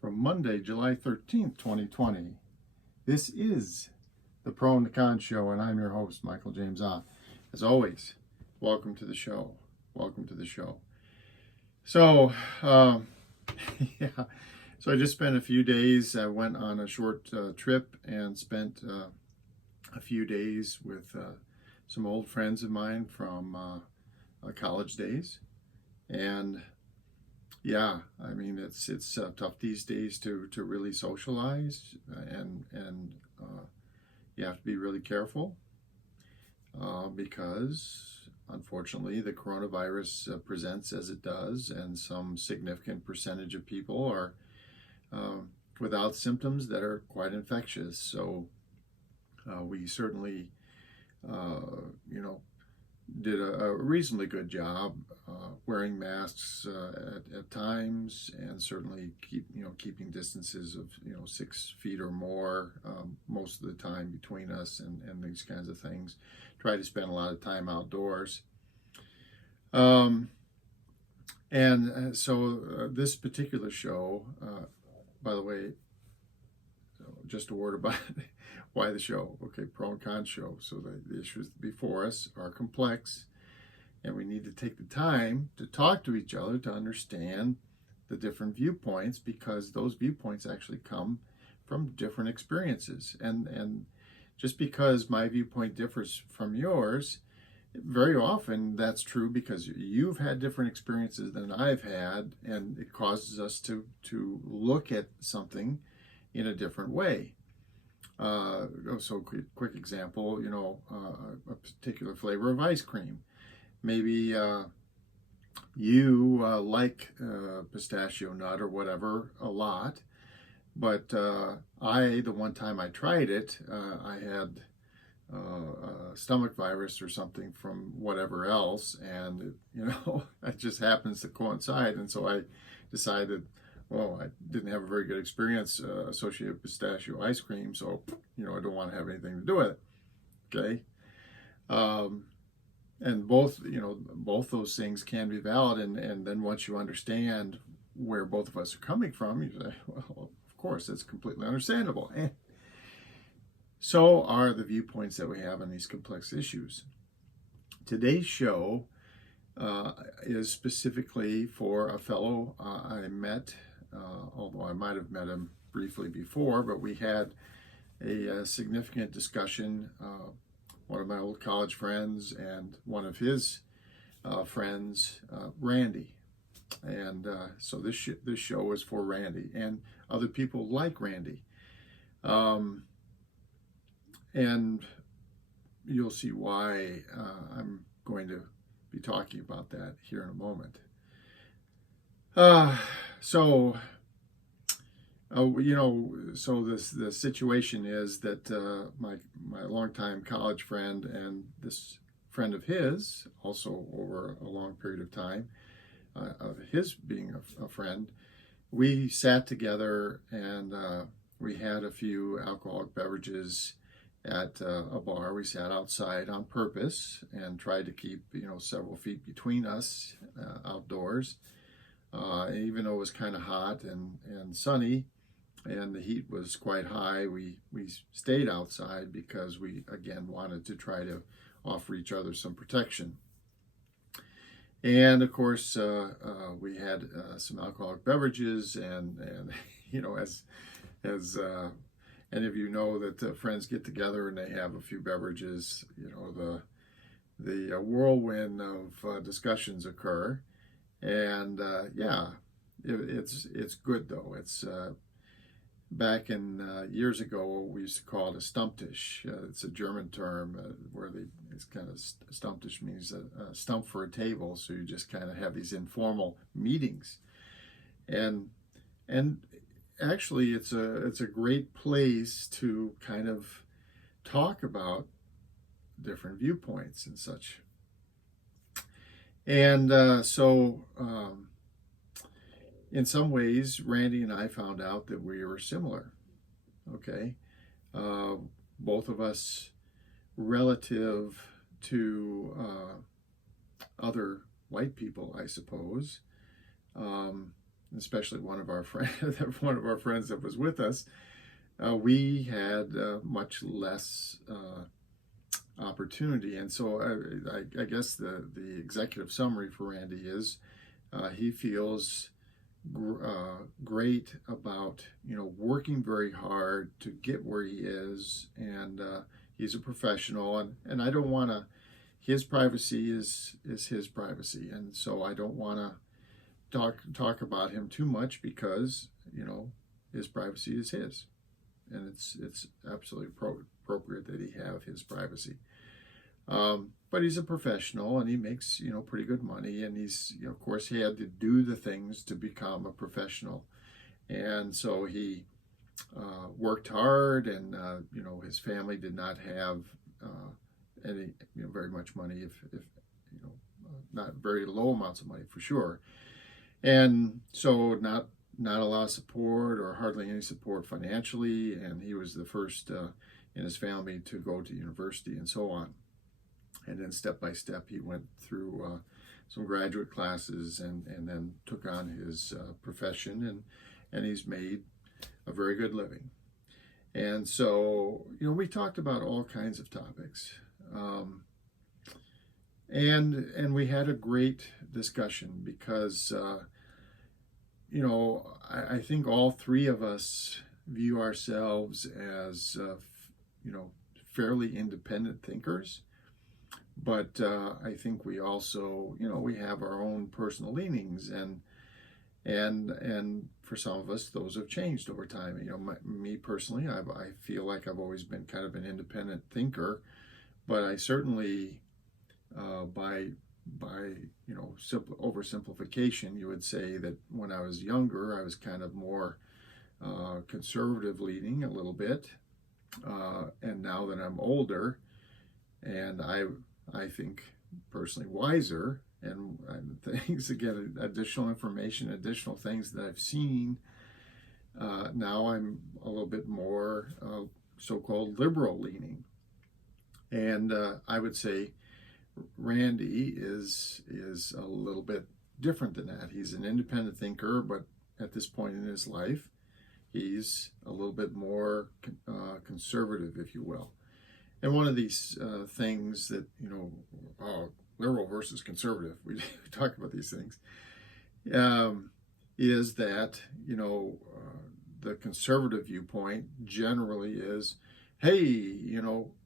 from Monday, July 13th, 2020. This is the Pro and the Con Show, and I'm your host, Michael James Ott. As always, welcome to the show. Welcome to the show. So, yeah, so I just spent a few days. I went on a short trip and spent a few days with some old friends of mine from college days. And yeah, I mean it's tough these days to really socialize, and you have to be really careful because unfortunately the coronavirus presents as it does, and some significant percentage of people are without symptoms that are quite infectious. So we certainly, you know, did a reasonably good job wearing masks at times, and certainly keeping distances of 6 feet or more most of the time between us, and these kinds of things. Try to spend a lot of time outdoors. So this particular show, by the way, just a word about why the show. Okay, pro and con show. So the issues before us are complex, and we need to take the time to talk to each other to understand the different viewpoints, because those viewpoints actually come from different experiences. And just because my viewpoint differs from yours, very often that's true because you've had different experiences than I've had, and it causes us to look at something in a different way. So quick example, a particular flavor of ice cream. Maybe you like pistachio nut or whatever a lot, but the one time I tried it, I had a stomach virus or something from whatever else, and it just happens to coincide, and so I decided, well, I didn't have a very good experience associated with pistachio ice cream, so I don't want to have anything to do with it. Okay, and both those things can be valid, and then once you understand where both of us are coming from, you say, well, of course, that's completely understandable. And so are the viewpoints that we have on these complex issues. Today's show is specifically for a fellow I met, although I might have met him briefly before, but we had a significant discussion. One of my old college friends and one of his friends, Randy. And so this show is for Randy and other people like Randy. And you'll see why I'm going to be talking about that here in a moment. So the situation is that my longtime college friend and this friend of his, also over a long period of time, of his being a friend, we sat together and we had a few alcoholic beverages at a bar. We sat outside on purpose and tried to keep several feet between us outdoors. Even though it was kind of hot and sunny, and the heat was quite high, we stayed outside because we again wanted to try to offer each other some protection. And of course, we had some alcoholic beverages, and as any of you know, that friends get together and they have a few beverages, the whirlwind of discussions occur. And it's good though. It's back in years ago, we used to call it a Stammtisch. It's a German term it's kind of Stammtisch means a stump for a table. So you just kind of have these informal meetings, and actually it's a great place to kind of talk about different viewpoints and such. And in some ways, Randy and I found out that we were similar. Okay, both of us, relative to other white people, I suppose, especially one of our friends that was with us, we had much less opportunity. And so I guess the executive summary for Randy is he feels great about working very hard to get where he is, and he's a professional, and I don't want to. His privacy is his privacy, and so I don't want to talk about him too much because his privacy is his, and it's absolutely appropriate that he have his privacy. But he's a professional, and he makes pretty good money, and he's of course he had to do the things to become a professional, and so he worked hard, and his family did not have any very much money, if not very low amounts of money for sure, and so not a lot of support or hardly any support financially, and he was the first in his family to go to university and so on. And then step by step, he went through some graduate classes and then took on his profession, and he's made a very good living. And so, we talked about all kinds of topics. And we had a great discussion because, I think all three of us view ourselves as, fairly independent thinkers. But I think we also, we have our own personal leanings, and for some of us, those have changed over time. Me personally, I feel like I've always been kind of an independent thinker, but I certainly, by oversimplification, you would say that when I was younger, I was kind of more conservative leaning a little bit, and now that I'm older, and I think personally wiser, and things, again, additional information, additional things that I've seen. Now I'm a little bit more so-called liberal leaning, and I would say Randy is a little bit different than that. He's an independent thinker, but at this point in his life, he's a little bit more conservative, if you will. And one of these things that, liberal versus conservative, we talk about these things, is that, the conservative viewpoint generally is, hey,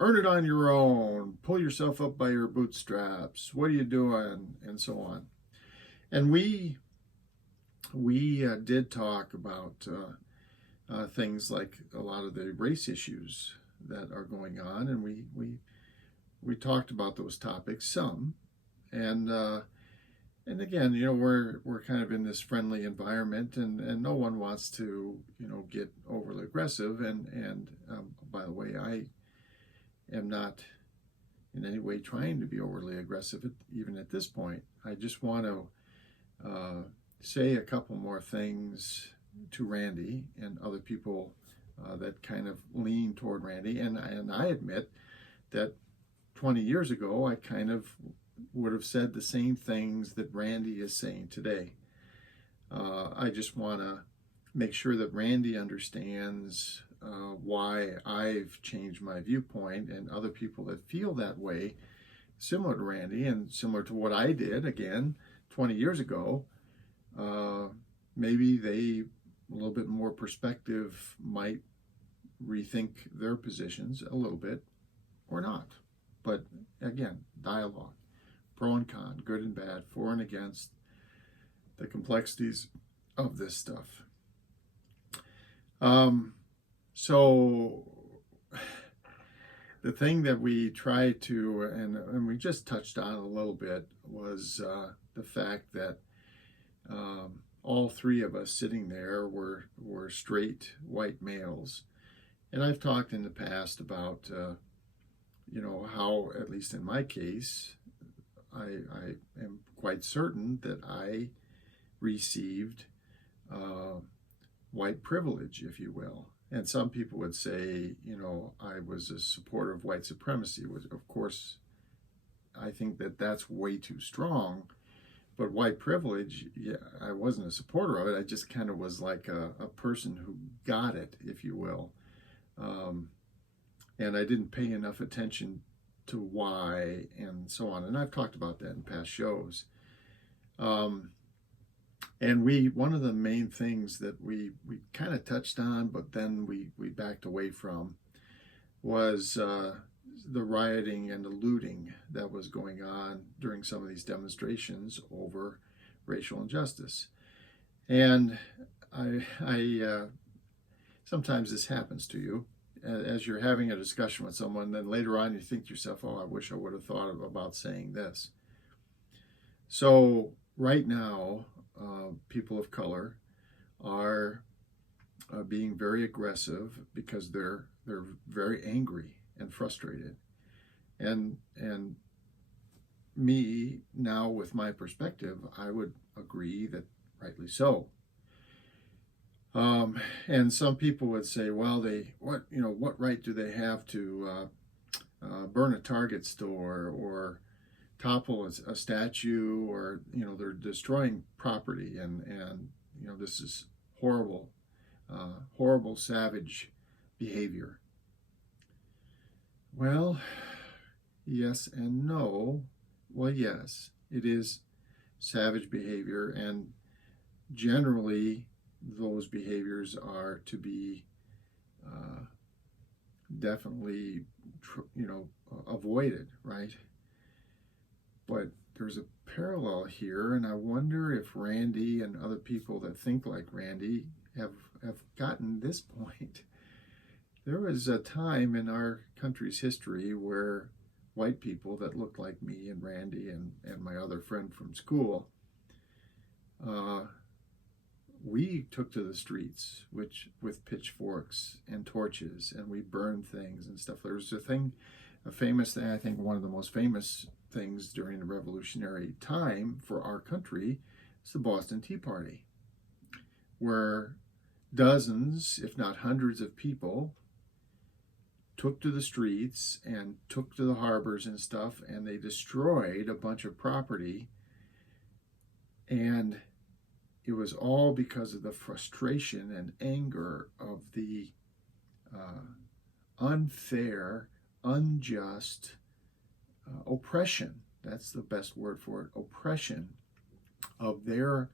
earn it on your own, pull yourself up by your bootstraps, what are you doing, and so on. And we did talk about things like a lot of the race issues that are going on, and we talked about those topics some, and again, we're kind of in this friendly environment, and no one wants to get overly aggressive, and by the way, I am not in any way trying to be overly aggressive even at this point. I just want to say a couple more things to Randy and other people that kind of lean toward Randy, and I admit that 20 years ago I kind of would have said the same things that Randy is saying today. I just want to make sure that Randy understands why I've changed my viewpoint, and other people that feel that way, similar to Randy and similar to what I did again 20 years ago, maybe they, a little bit more perspective, might rethink their positions a little bit or not. But again, dialogue, pro and con, good and bad, for and against, the complexities of this stuff. So the thing that we tried to, and we just touched on a little bit, was the fact that all three of us sitting there were straight white males. And I've talked in the past about, how, at least in my case, I am quite certain that I received white privilege, if you will. And some people would say, I was a supporter of white supremacy. Of course, I think that that's way too strong. But white privilege, yeah, I wasn't a supporter of it. I just kind of was like a person who got it, if you will. Um, and I didn't pay enough attention to why and so on. And I've talked about that in past shows. Um, and one of the main things that we kind of touched on, but then we backed away from, was the rioting and the looting that was going on during some of these demonstrations over racial injustice. And I sometimes this happens to you as you're having a discussion with someone, then later on you think to yourself, oh, I wish I would have thought about saying this. So right now, people of color are being very aggressive because they're very angry and frustrated. And me now, with my perspective, I would agree that rightly so. And some people would say, well, what right do they have to burn a Target store or topple a statue, or they're destroying property, and this is horrible, horrible, savage behavior. Well, yes and no. Well, yes, it is savage behavior, and generally those behaviors are to be definitely avoided, right? But there's a parallel here, and I wonder if Randy and other people that think like Randy have gotten this point. There was a time in our country's history where white people that looked like me and Randy and my other friend from school, we took to the streets with pitchforks and torches, and we burned things and stuff. There was a famous thing, I think one of the most famous things during the Revolutionary time for our country is the Boston Tea Party, where dozens, if not hundreds of people took to the streets and took to the harbors and stuff, and they destroyed a bunch of property. And it was all because of the frustration and anger of the unfair, unjust oppression. That's the best word for it. Oppression of their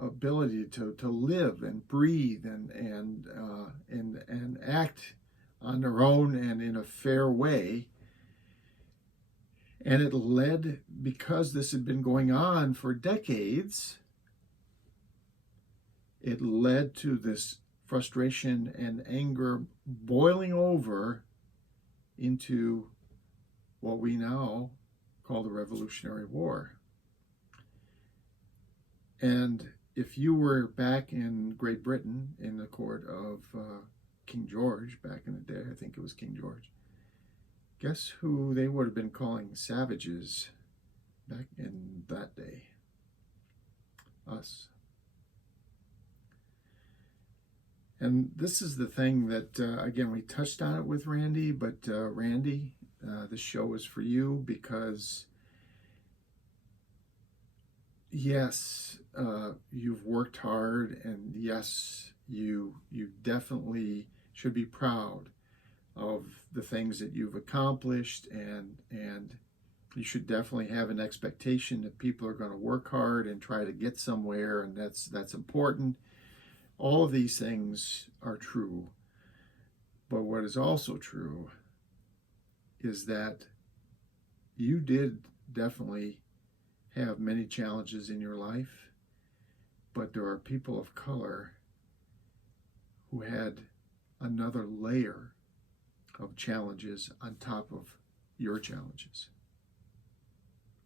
ability to live and breathe and act on their own and in a fair way. And it led, because this had been going on for decades, it led to this frustration and anger boiling over into what we now call the Revolutionary War. And if you were back in Great Britain in the court of King George back in the day, I think it was King George, guess who they would have been calling savages back in that day? Us. And this is the thing that, again, we touched on it with Randy, but Randy, this show is for you because, yes, you've worked hard, and yes, you definitely should be proud of the things that you've accomplished, and you should definitely have an expectation that people are going to work hard and try to get somewhere, and that's important. All of these things are true, but what is also true is that you did definitely have many challenges in your life, but there are people of color who had another layer of challenges on top of your challenges.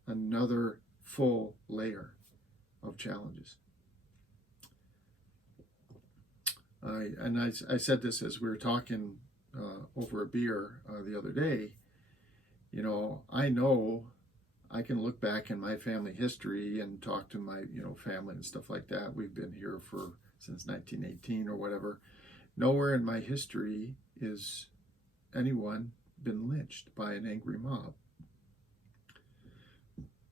Another full layer of challenges. I said this as we were talking over a beer the other day. I know I can look back in my family history and talk to my family and stuff like that. We've been here since 1918 or whatever. Nowhere in my history is anyone been lynched by an angry mob.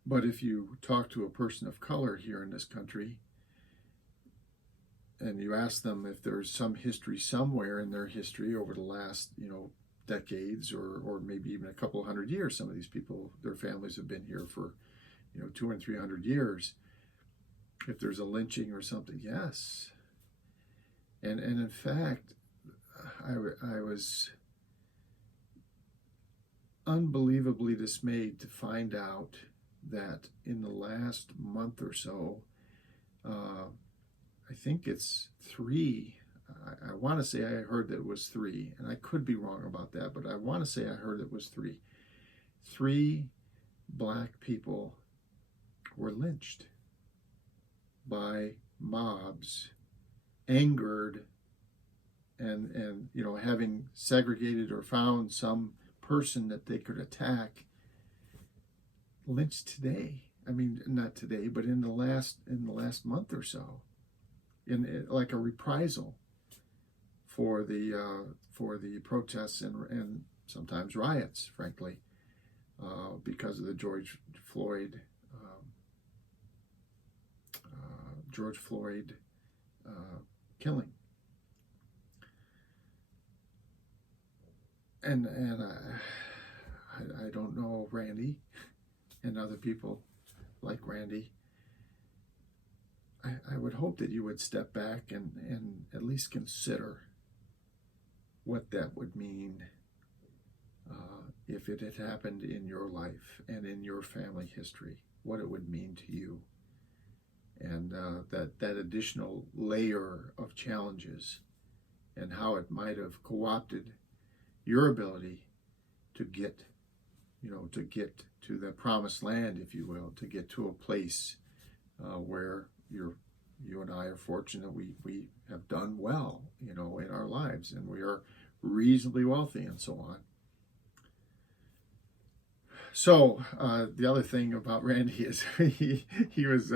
But if you talk to a person of color here in this country and you ask them if there's some history somewhere in their history over the last, decades or maybe even a couple of hundred years, some of these people, their families have been here for, 200 and 300 years. If there's a lynching or something, yes. And in fact, I was unbelievably dismayed to find out that in the last month or so, I think it's 3. I want to say I heard that it was 3, and I could be wrong about that, but I want to say I heard it was 3. 3 black people were lynched by mobs, angered, and having segregated or found some person that they could attack, lynched today. I mean, not today, but in the last month or so, like a reprisal for the protests and sometimes riots, frankly, because of the George Floyd killing. And I don't know Randy and other people like Randy. I would hope that you would step back and at least consider what that would mean if it had happened in your life and in your family history, what it would mean to you. And that additional layer of challenges and how it might have co-opted your ability to get to the promised land, if you will, to get to a place where you and I are fortunate we have done well, in our lives, and we are reasonably wealthy and so on. So the other thing about Randy is he was,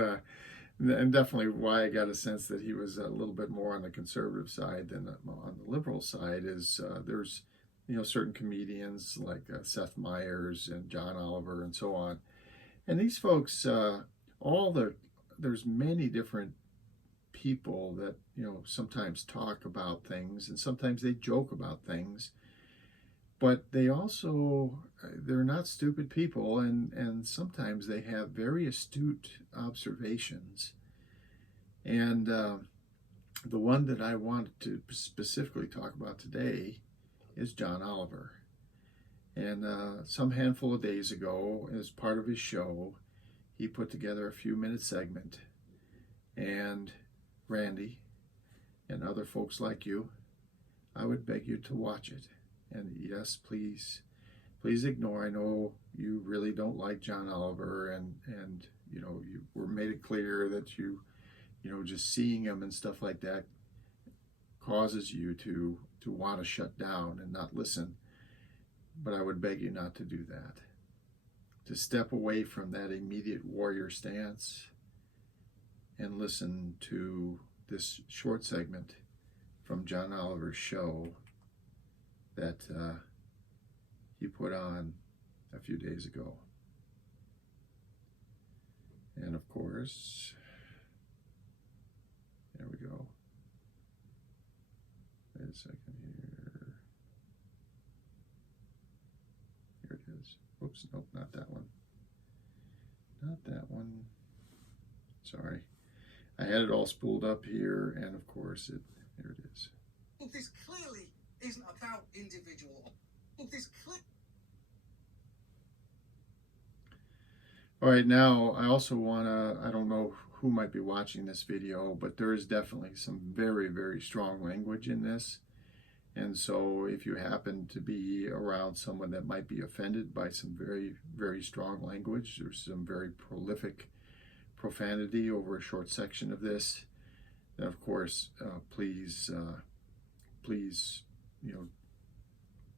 and definitely why I got a sense that he was a little bit more on the conservative side than on the liberal side is there's certain comedians like Seth Meyers and John Oliver and so on, and these folks, there's many different people that sometimes talk about things and sometimes they joke about things, but they're not stupid people, and sometimes they have very astute observations. And the one that I wanted to specifically talk about today is John Oliver. And some handful of days ago, as part of his show, he put together a few-minute segment. And Randy and other folks like you, I would beg you to watch it. And yes, please ignore. I know you really don't like John Oliver, and you were made it clear that you just seeing him and stuff like that causes you to want to shut down and not listen. But I would beg you not to do that. To step away from that immediate warrior stance and listen to this short segment from John Oliver's show that he put on a few days ago. And of course, there we go. Wait a second here. Here it is. Oops, nope, not that one. Not that one. Sorry. I had it all spooled up here, and of course, here it is. This clearly isn't about individual. All right, now I also want to, I don't know who might be watching this video, but there is definitely some very, very strong language in this. And so if you happen to be around someone that might be offended by some very, very strong language, there's some very prolific profanity over a short section of this, then of course, please,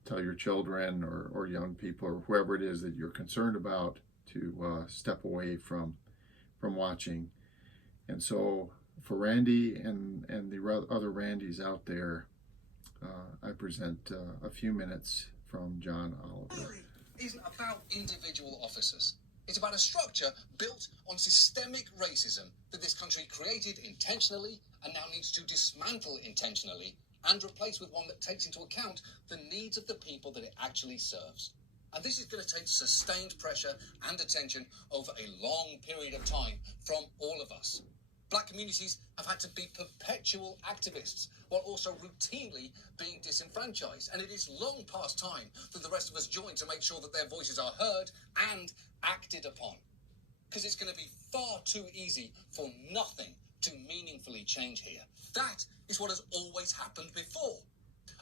tell your children or young people or whoever it is that you're concerned about to step away from watching. And so for Randy and the other Randys out there, I present a few minutes from John Oliver. Isn't about individual officers. It's about a structure built on systemic racism that this country created intentionally and now needs to dismantle intentionally and replace with one that takes into account the needs of the people that it actually serves. And this is going to take sustained pressure and attention over a long period of time from all of us. Black communities have had to be perpetual activists while also routinely being disenfranchised. And it is long past time that the rest of us join to make sure that their voices are heard and acted upon. Because it's going to be far too easy for nothing to meaningfully change here. That is what has always happened before.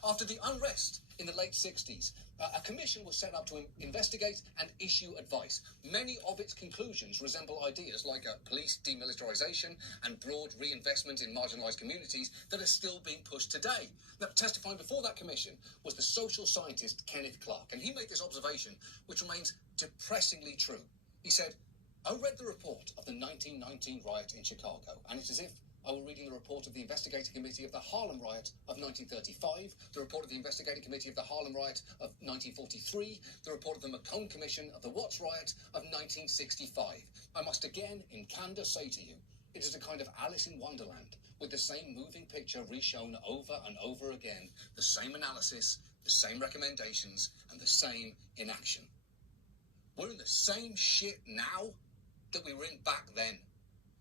After the unrest in the late 60s, a commission was set up to investigate and issue advice. Many of its conclusions resemble ideas like police demilitarization and broad reinvestment in marginalized communities that are still being pushed today. Now, testifying before that commission was the social scientist Kenneth Clark, and he made this observation, which remains depressingly true. He said, "I read the report of the 1919 riot in Chicago, and it's as if I were reading the report of the Investigating Committee of the Harlem Riot of 1935, the report of the Investigating Committee of the Harlem Riot of 1943, the report of the Macomb Commission of the Watts Riot of 1965. I must again, in candor, say to you, it is a kind of Alice in Wonderland, with the same moving picture reshown over and over again, the same analysis, the same recommendations, and the same inaction. We're in the same shit now that we were in back then.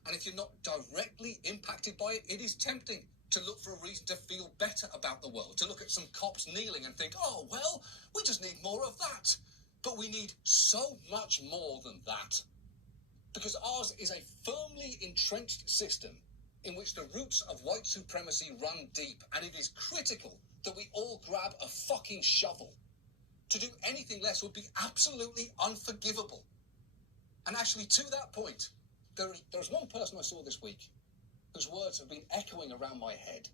And if you're not directly impacted by it, it is tempting to look for a reason to feel better about the world, to look at some cops kneeling and think, oh, well, we just need more of that. But we need so much more than that. Because ours is a firmly entrenched system in which the roots of white supremacy run deep, and it is critical that we all grab a fucking shovel. To do anything less would be absolutely unforgivable. And actually, to that point, there's one person I saw this week whose words have been echoing around my head,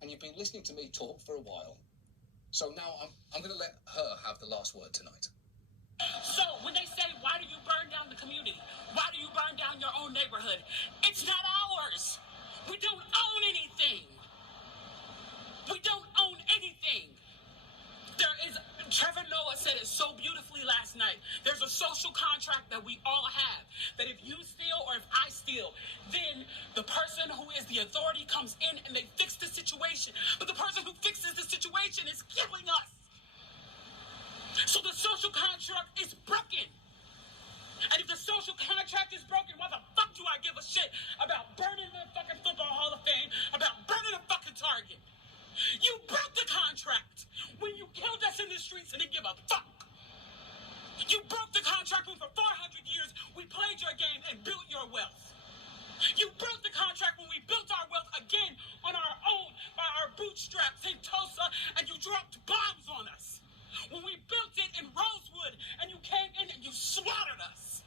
and you've been listening to me talk for a while. So now I'm going to let her have the last word tonight. So when they say, why do you burn down the community? Why do you burn down your own neighborhood? It's not ours. We don't own anything. We don't own anything. Trevor Noah said it so beautifully last night. There's a social contract that we all have, that if you steal or if I steal, then the person who is the authority comes in and they fix the situation. But the person who fixes the situation is killing us. So the social contract is broken. And if the social contract is broken, why the fuck do I give a shit about burning the fucking Football Hall of Fame, about burning a fucking Target? You broke the contract when you killed us in the streets and didn't give a fuck. You broke the contract when for 400 years we played your game and built your wealth. You broke the contract when we built our wealth again on our own, by our bootstraps in Tulsa, and you dropped bombs on us. When we built it in Rosewood and you came in and you slaughtered us.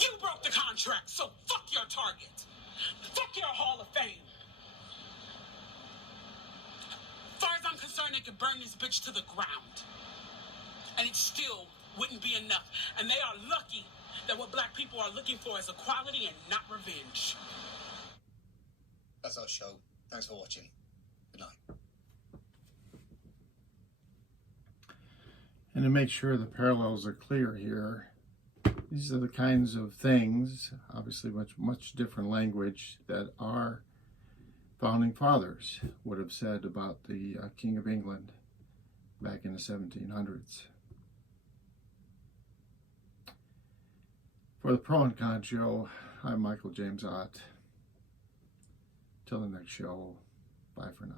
You broke the contract, so fuck your Target. Fuck your Hall of Fame. As far as I'm concerned, they could burn this bitch to the ground. And it still wouldn't be enough. And they are lucky that what black people are looking for is equality and not revenge. That's our show. Thanks for watching. Good night. And to make sure the parallels are clear here, these are the kinds of things, obviously much different language, that our founding fathers would have said about the King of England back in the 1700s. For the Pro and Con Show, I'm Michael James Ott. Till the next show, bye for now.